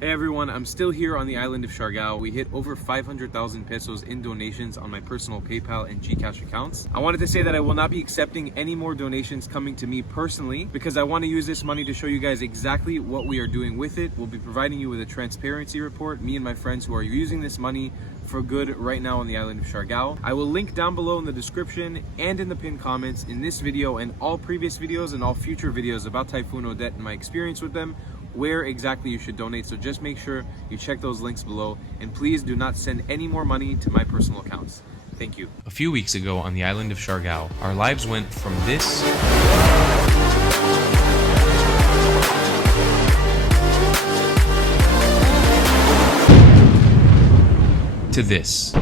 Hey everyone, I'm still here on the island of Siargao. We hit over 500,000 pesos in donations on my personal PayPal and GCash accounts. I wanted to say that I will not be accepting any more donations coming to me personally because I want to use this money to show you guys exactly what we are doing with it. We'll be providing you with a transparency report, me and my friends who are using this money for good right now on the island of Siargao. I will link down below in the description and in the pinned comments in this video and all previous videos and all future videos about Typhoon Odette and my experience with them, where exactly you should donate. So just make sure you check those links below, and please do not send any more money to my personal accounts. Thank you. A few weeks ago on the island of Siargao, our lives went from this to this.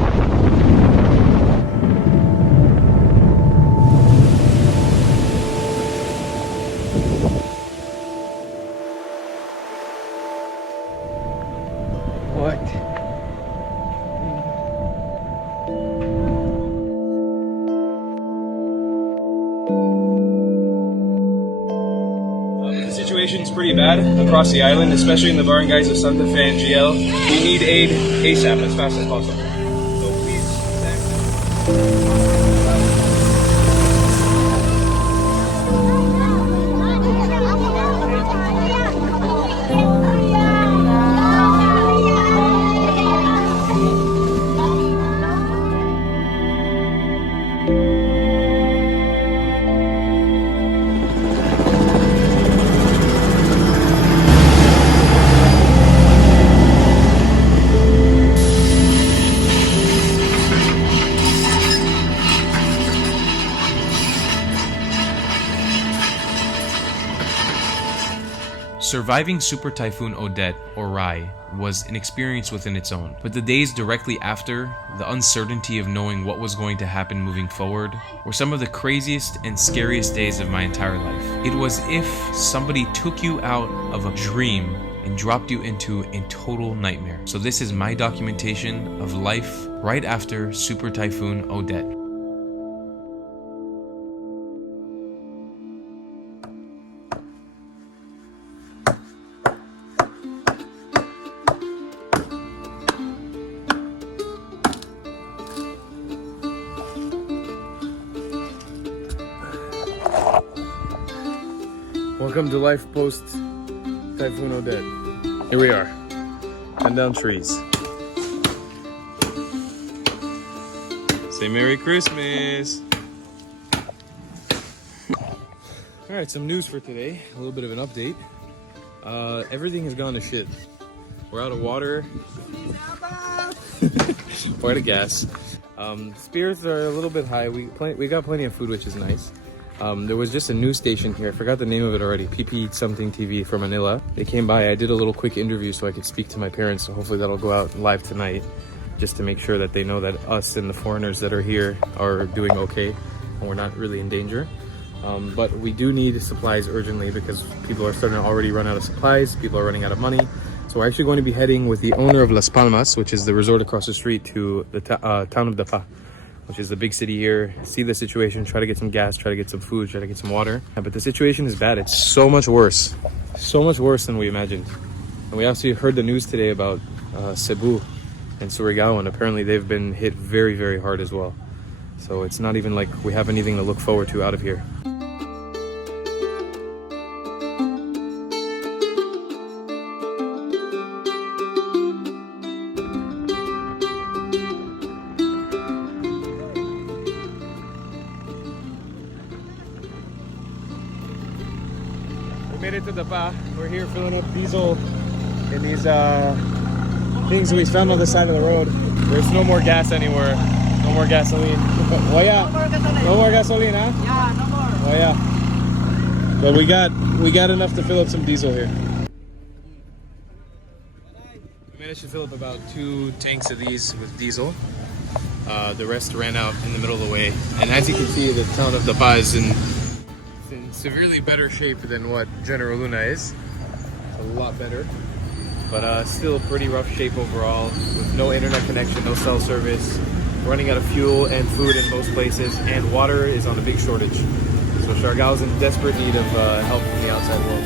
What? The situation's pretty bad across the island, especially in the barangays of Santa Fe and GL. We need aid ASAP, as fast as possible. So please, Surviving Super Typhoon Odette, or Rai, was an experience within its own. But the days directly after, the uncertainty of knowing what was going to happen moving forward, were some of the craziest and scariest days of my entire life. It was if somebody took you out of a dream and dropped you into a total nightmare. So this is my documentation of life right after Super Typhoon Odette. welcome to life post Typhoon Odette. Here we are, cutting down trees. Say Merry Christmas. All right, some news for today. A little bit of an update. Everything has gone to shit. We're out of water. We're out of gas. Spirits are a little bit high. We got plenty of food, which is nice. There was just a news station here. I forgot the name of it already. PP something TV from Manila. They came by. I did a little quick interview so I could speak to my parents. So hopefully that'll go out live tonight, just to make sure that they know that us and the foreigners that are here are doing okay and we're not really in danger. But we do need supplies urgently because people are starting to already run out of supplies. People are running out of money. So we're actually going to be heading with the owner of Las Palmas, which is the resort across the street, to the town of Dapa, which is the big city here, see the situation, try to get some gas, try to get some food, try to get some water. But the situation is bad. It's so much worse than we imagined. And we actually heard the news today about Cebu and Siargao, and apparently they've been hit very, very hard as well. So it's not even like we have anything to look forward to out of here. Made it to Dapa. We're here filling up diesel in these things we found on the side of the road. There's no more gas anywhere. No more gasoline. Oh yeah. No more gasoline, huh? Yeah, no more. Oh yeah. But we got enough to fill up some diesel here. We managed to fill up about 2 tanks of these with diesel. The rest ran out in the middle of the way. And as you can see, the town of Dapa is in severely better shape than what General Luna is. It's a lot better, but still pretty rough shape overall, with no internet connection, no cell service, running out of fuel and food in most places, and water is on a big shortage. So Siargao is in desperate need of help from the outside world.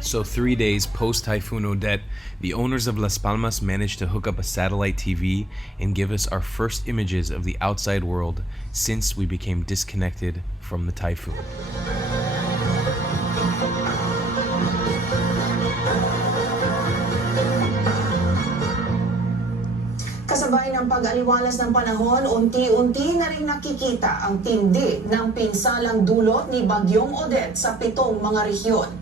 So 3 days post-Typhoon Odette, the owners of Las Palmas managed to hook up a satellite TV and give us our first images of the outside world since we became disconnected from the typhoon. Kasabay ng pag-aliwalas ng panahon, unti-unti na rin nakikita ang tindi ng pinsalang dulot ni Bagyong Odette sa 7 mga rehiyon.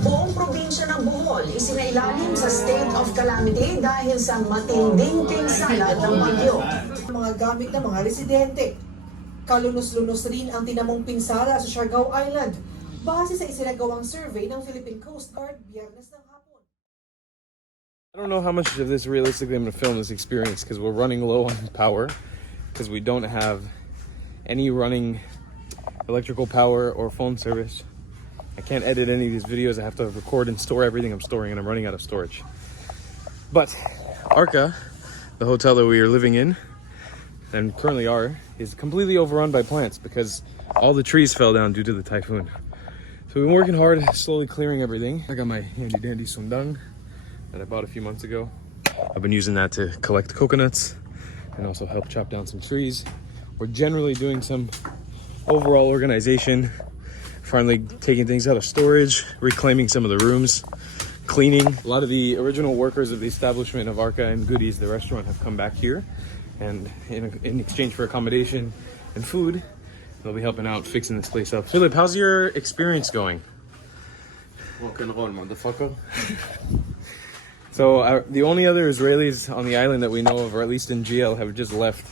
Buong probinsya ng Bohol isinailalim sa state of calamity dahil sa matinding pinsala ng bagyo. Mga gamit ng mga residente. Kalunos-lunos rin ang tinamong pinsala sa Siargao Island base sa isinagawang survey ng Philippine Coast Guard Biyernes ng hapon. I don't know how much of this realistically I'm going to film this experience because we're running low on power because we don't have any running electrical power or phone service. I can't edit any of these videos. I have to record and store everything I'm storing, and I'm running out of storage. But Arca, the hotel that we are living in and currently are, is completely overrun by plants because all the trees fell down due to the typhoon. So we've been working hard, slowly clearing everything. I got my handy dandy sundang that I bought a few months ago. I've been using that to collect coconuts and also help chop down some trees. We're generally doing some overall organization, finally taking things out of storage, reclaiming some of the rooms, cleaning. A lot of the original workers of the establishment of Arca and Goodies, the restaurant, have come back here, and in exchange for accommodation and food, they'll be helping out fixing this place up. Philip, how's your experience going? Walking on, motherfucker. So the only other Israelis on the island that we know of, or at least in GL, have just left.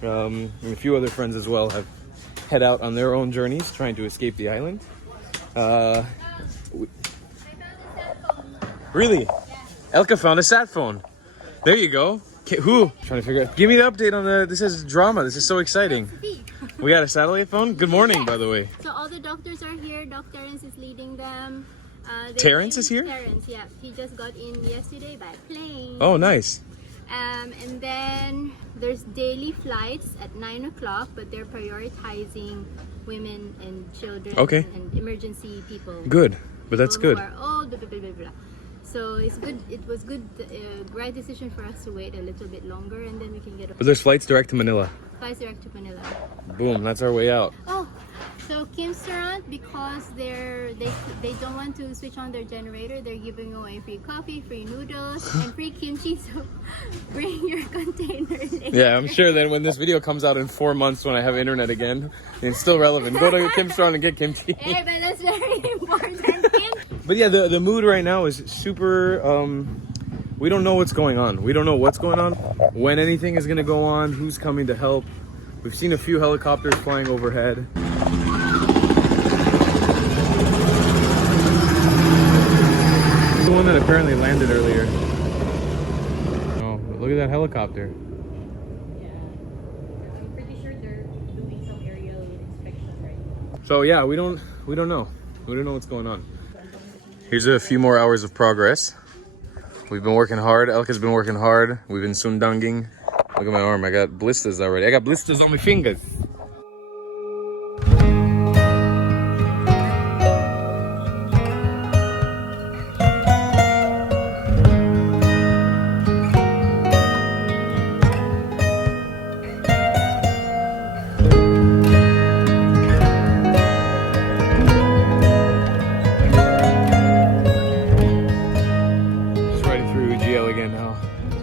And a few other friends as well have head out on their own journeys trying to escape the island. Really? Elka found a sat phone. There you go. Who? Trying to figure out. Give me the update on the. This is drama. This is so exciting. We got a satellite phone. Good morning, by the way. So all the doctors are here. Dr. Terrence is leading them. Terrence is here? Terrence, yeah. He just got in yesterday by plane. Oh, nice. And then there's daily flights at 9 o'clock, but they're prioritizing women and children and emergency people. Good, but that's People good. who are old, blah, blah, blah, blah, blah. So it's good. It was good. Right decision for us to wait a little bit longer, and then we can get a But there's flights direct to Manila. flights direct to Manila. Boom, that's our way out. Oh, so Kim's restaurant, because they don't want to switch on their generator, they're giving away free coffee, free noodles, and free kimchi. So bring your container later. Yeah, I'm sure that when this video comes out in 4 months when I have internet again, it's still relevant. Go to Kim's restaurant and get kimchi. Hey, but that's very important. Kim. But yeah, the mood right now is super, we don't know what's going on. We don't know what's going on, when anything is going to go on, who's coming to help. We've seen a few helicopters flying overhead. The one that apparently landed earlier. Oh, look at that helicopter. Yeah, I'm pretty sure they're doing some aerial inspection right now. So yeah, we don't know. We don't know what's going on. Here's a few more hours of progress. We've been working hard. Elka's been working hard. We've been sundanging. Look at my arm. I got blisters already. I got blisters on my fingers.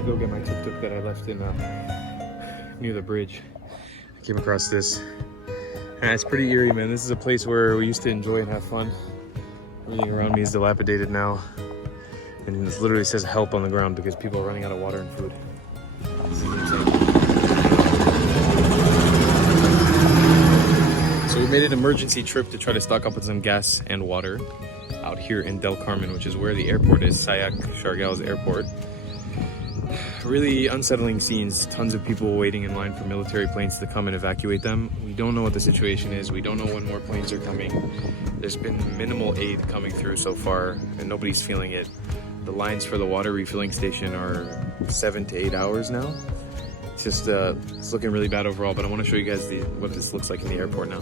Go get my tuk-tuk that I left in near the bridge. I came across this. And it's pretty eerie, man. This is a place where we used to enjoy and have fun. Everything around me is dilapidated now. And it literally says help on the ground because people are running out of water and food. This is insane. So we made an emergency trip to try to stock up on some gas and water out here in Del Carmen, which is where the airport is, Siargao's airport. Really unsettling scenes. Tons of people waiting in line for military planes to come and evacuate them. We don't know what the situation is. We don't know when more planes are coming. There's been minimal aid coming through so far, and nobody's feeling it. The lines for the water refilling station are 7 to 8 hours now. It's just, it's looking really bad overall, but I want to show you guys what this looks like in the airport now.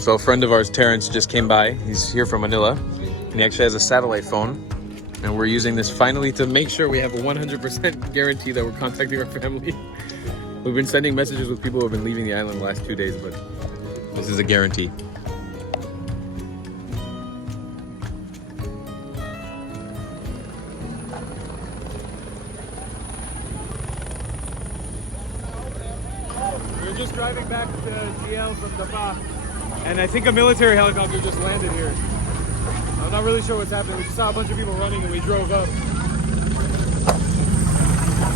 So a friend of ours, Terrence, just came by. He's here from Manila, and he actually has a satellite phone. And we're using this finally to make sure we have a 100% guarantee that we're contacting our family. We've been sending messages with people who have been leaving the island the last 2 days, but this is a guarantee. We're just driving back to GL from Dapa, and I think a military helicopter just landed here. I'm not really sure what's happening. We just saw a bunch of people running and we drove up.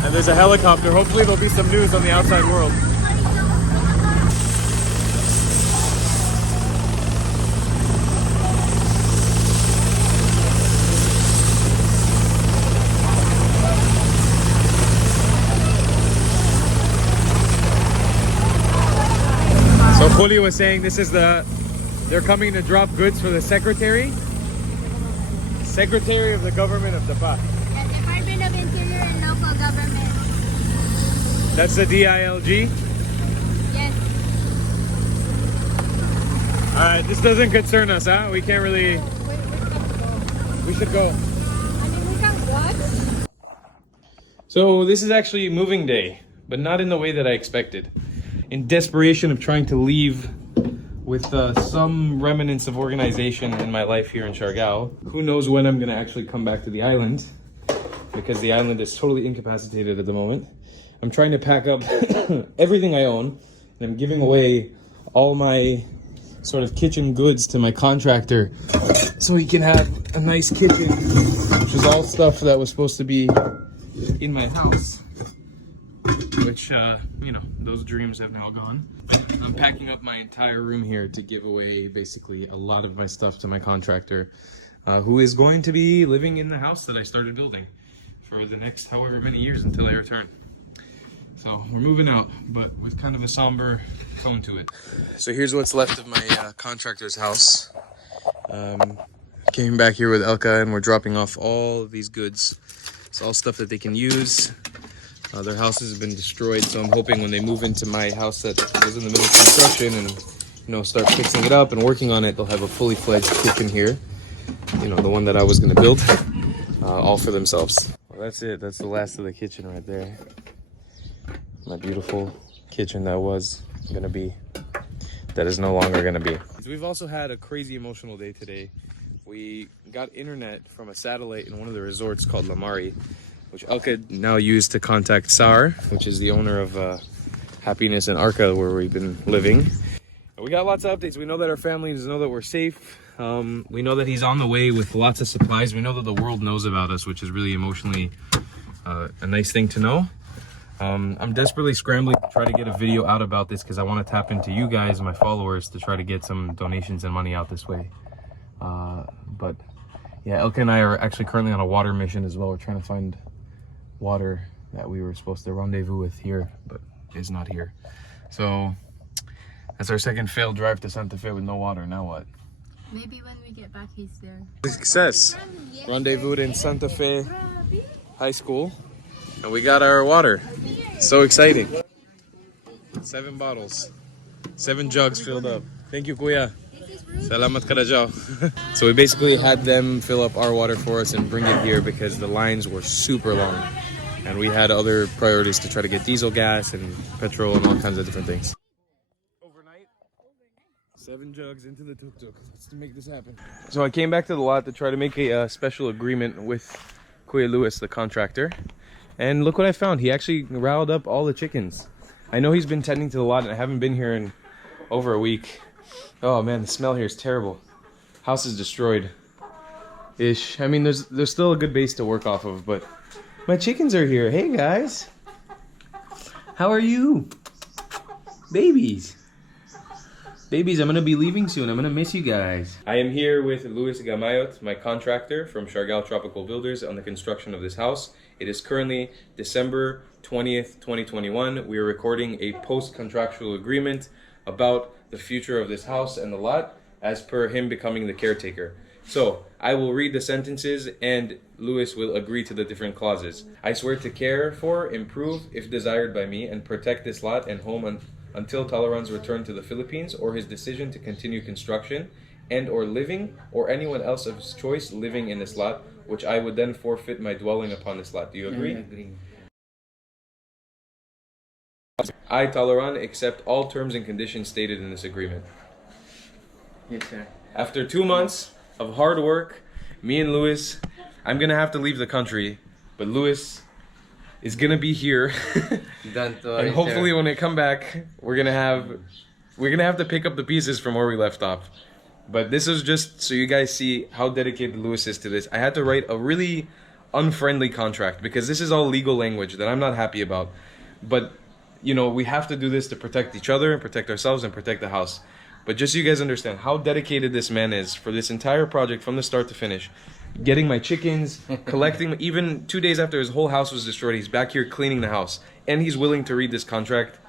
And there's a helicopter. Hopefully there'll be some news on the outside world. So Julio was saying this is they're coming to drop goods for the Secretary of the Government of Dapa. The Department of Interior and Local Government. That's the DILG? Yes. Alright, this doesn't concern us, huh? We can't really... We should go. So this is actually moving day, but not in the way that I expected. In desperation of trying to leave with some remnants of organization in my life here in Siargao. Who knows when I'm gonna actually come back to the island, because the island is totally incapacitated at the moment. I'm trying to pack up everything I own, and I'm giving away all my sort of kitchen goods to my contractor so he can have a nice kitchen, which is all stuff that was supposed to be in my house, which, you know, those dreams have now gone. I'm packing up my entire room here to give away basically a lot of my stuff to my contractor, who is going to be living in the house that I started building for the next however many years until I return. So we're moving out, but with kind of a somber tone to it. So here's what's left of my contractor's house. Came back here with Elka and we're dropping off all of these goods. It's all stuff that they can use. Their house has been destroyed, so I'm hoping when they move into my house that was in the middle of construction and, you know, start fixing it up and working on it, they'll have a fully fledged kitchen here. You know, the one that I was gonna build, all for themselves. Well, that's it. That's the last of the kitchen right there. My beautiful kitchen that was gonna be, that is no longer gonna be. We've also had a crazy emotional day today. We got internet from a satellite in one of the resorts called Lamari, which Elka now used to contact Sar, which is the owner of Happiness and Arca, where we've been living. And we got lots of updates. We know that our families know that we're safe. We know that he's on the way with lots of supplies. We know that the world knows about us, which is really emotionally a nice thing to know. I'm desperately scrambling to try to get a video out about this because I want to tap into you guys, my followers, to try to get some donations and money out this way. But yeah, Elka and I are actually currently on a water mission as well. We're trying to find water that we were supposed to rendezvous with here, but is not here. So that's our second failed drive to Santa Fe with no water. Now what? Maybe when we get back, he's there. Success. Rendezvoused in Santa Fe High School, and we got our water. So exciting. 7 bottles, 7 jugs filled up. Thank you, Kuya. Salamat Karajao. So we basically had them fill up our water for us and bring it here because the lines were super long. And we had other priorities to try to get diesel gas and petrol and all kinds of different things. Overnight, 7 jugs into the tuk-tuk. Let's make this happen. So I came back to the lot to try to make a special agreement with Kuya Lewis, the contractor. And look what I found. He actually riled up all the chickens. I know he's been tending to the lot and I haven't been here in over a week. Oh man, the smell here is terrible. House is destroyed. Ish. I mean, there's still a good base to work off of, but my chickens are here. Hey guys. How are you? Babies. Babies, I'm gonna be leaving soon. I'm gonna miss you guys. I am here with Luis Gamayot, my contractor from Siargao Tropical Builders on the construction of this house. It is currently December 20th, 2021. We are recording a post-contractual agreement about the future of this house and the lot as per him becoming the caretaker. So I will read the sentences and Luis will agree to the different clauses. I swear to care for, improve if desired by me, and protect this lot and home until Talaran's return to the Philippines or his decision to continue construction and or living or anyone else of his choice living in this lot, which I would then forfeit my dwelling upon this lot. Do you agree? I agree. I, Talaran, accept all terms and conditions stated in this agreement. Yes, sir. After 2 months of hard work, me and Louis, I'm gonna have to leave the country, but Louis is gonna be here. Don't worry, And hopefully sir. when I come back, we're gonna have to pick up the pieces from where we left off. But this is just so you guys see how dedicated Louis is to this. I had to write a really unfriendly contract because this is all legal language that I'm not happy about. But you know, we have to do this to protect each other and protect ourselves and protect the house. But just so you guys understand how dedicated this man is for this entire project from the start to finish. Getting my chickens, collecting, even 2 days after his whole house was destroyed, he's back here cleaning the house. And he's willing to read this contract.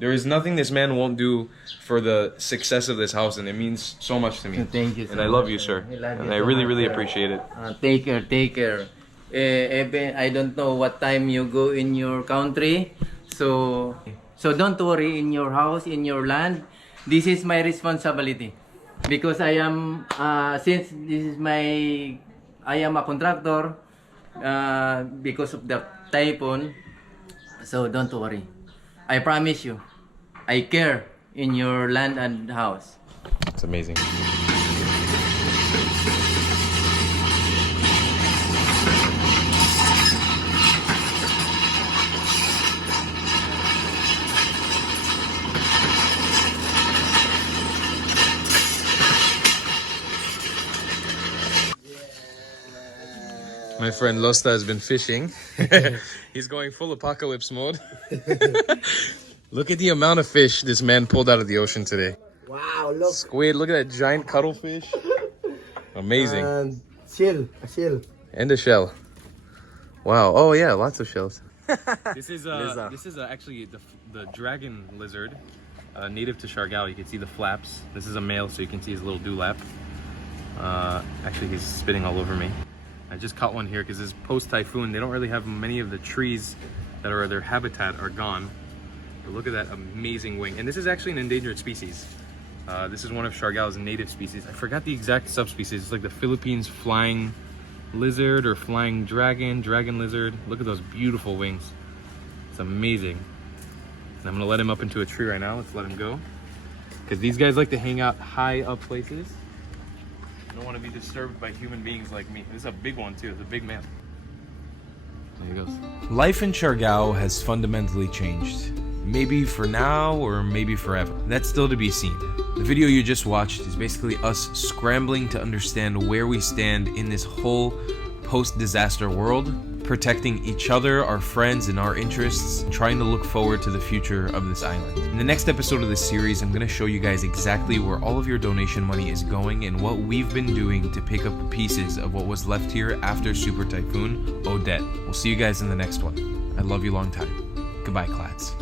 There is nothing this man won't do for the success of this house, and it means so much to me. Thank you so And I love much, you, sir. I love And you I so really, much, really sir. appreciate it. Take care, take care. Even I don't know what time you go in your country, so don't worry in your house, in your land. This is my responsibility because I am since this is I am a contractor because of the typhoon. So don't worry. I promise you, I care in your land and house. It's amazing. My friend Losta has been fishing. He's going full apocalypse mode. Look at the amount of fish this man pulled out of the ocean today. Wow, look. Squid, look at that giant cuttlefish. Amazing. And a shell. And a shell. Wow. Oh yeah, lots of shells. This is actually the dragon lizard, native to Siargao. You can see the flaps. This is a male, so you can see his little dewlap. Actually, he's spitting all over me. I just caught one here because it's post-typhoon. They don't really have many of the trees that are their habitat are gone. But look at that amazing wing. And this is actually an endangered species. This is one of Siargao's native species. I forgot the exact subspecies. It's like the Philippines flying lizard or flying dragon lizard. Look at those beautiful wings. It's amazing. And I'm gonna let him up into a tree right now. Let's let him go. Because these guys like to hang out high up places. I don't want to be disturbed by human beings like me. This is a big one too. It's a big man. There he goes. Life in Siargao has fundamentally changed. Maybe for now or maybe forever. That's still to be seen. The video you just watched is basically us scrambling to understand where we stand in this whole post-disaster world, protecting each other, our friends, and our interests, and trying to look forward to the future of this island. In the next episode of this series, I'm going to show you guys exactly where all of your donation money is going and what we've been doing to pick up the pieces of what was left here after Super Typhoon Odette. We'll see you guys in the next one. I love you long time. Goodbye, Clads.